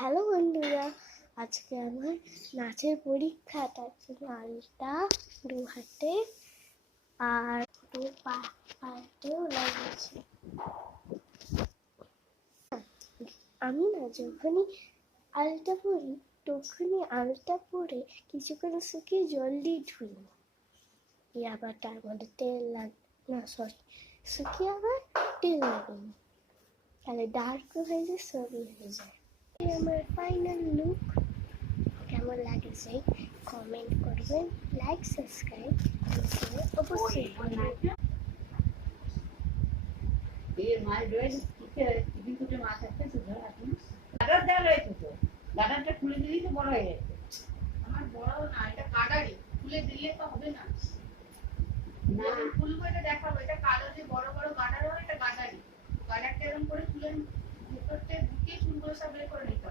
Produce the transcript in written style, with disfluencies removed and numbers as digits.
Hello বন্ধুরা, আজকে আমার নাচের পরীক্ষা। তার জন্য আলতা দু হাতে আর দু পাতেও লাগিয়েছি। আমি না যখনই আলতা পরি তখনই আলতা পরে কিছুক্ষণ শুকিয়ে জল দিয়ে ধুই, আবার তার মধ্যে তেল শুকিয়ে আবার তেল লাগিয়ে, তাহলে ডার্ক হয়ে যায়, সবই হয়ে যায়। আমার ফাইনাল লুক কেমন লাগছে কমেন্ট করবেন, লাইক সাবস্ক্রাইব অবশ্যই করবেন। গাডারটা খুলে দিলেই তো বড় হয়ে যাচ্ছে। আমার বড় না, এটা গাডারি খুলে দিলে তো হবে না। না খুলবো, এটা দেখাবো। এটা কালো যে বড় বড় গাডার হয়, এটা গাডারি। গাডারটা এরকম করে খুলে ভেতরটা ঢুকিয়ে চুলগুলো সব বের করে নিতে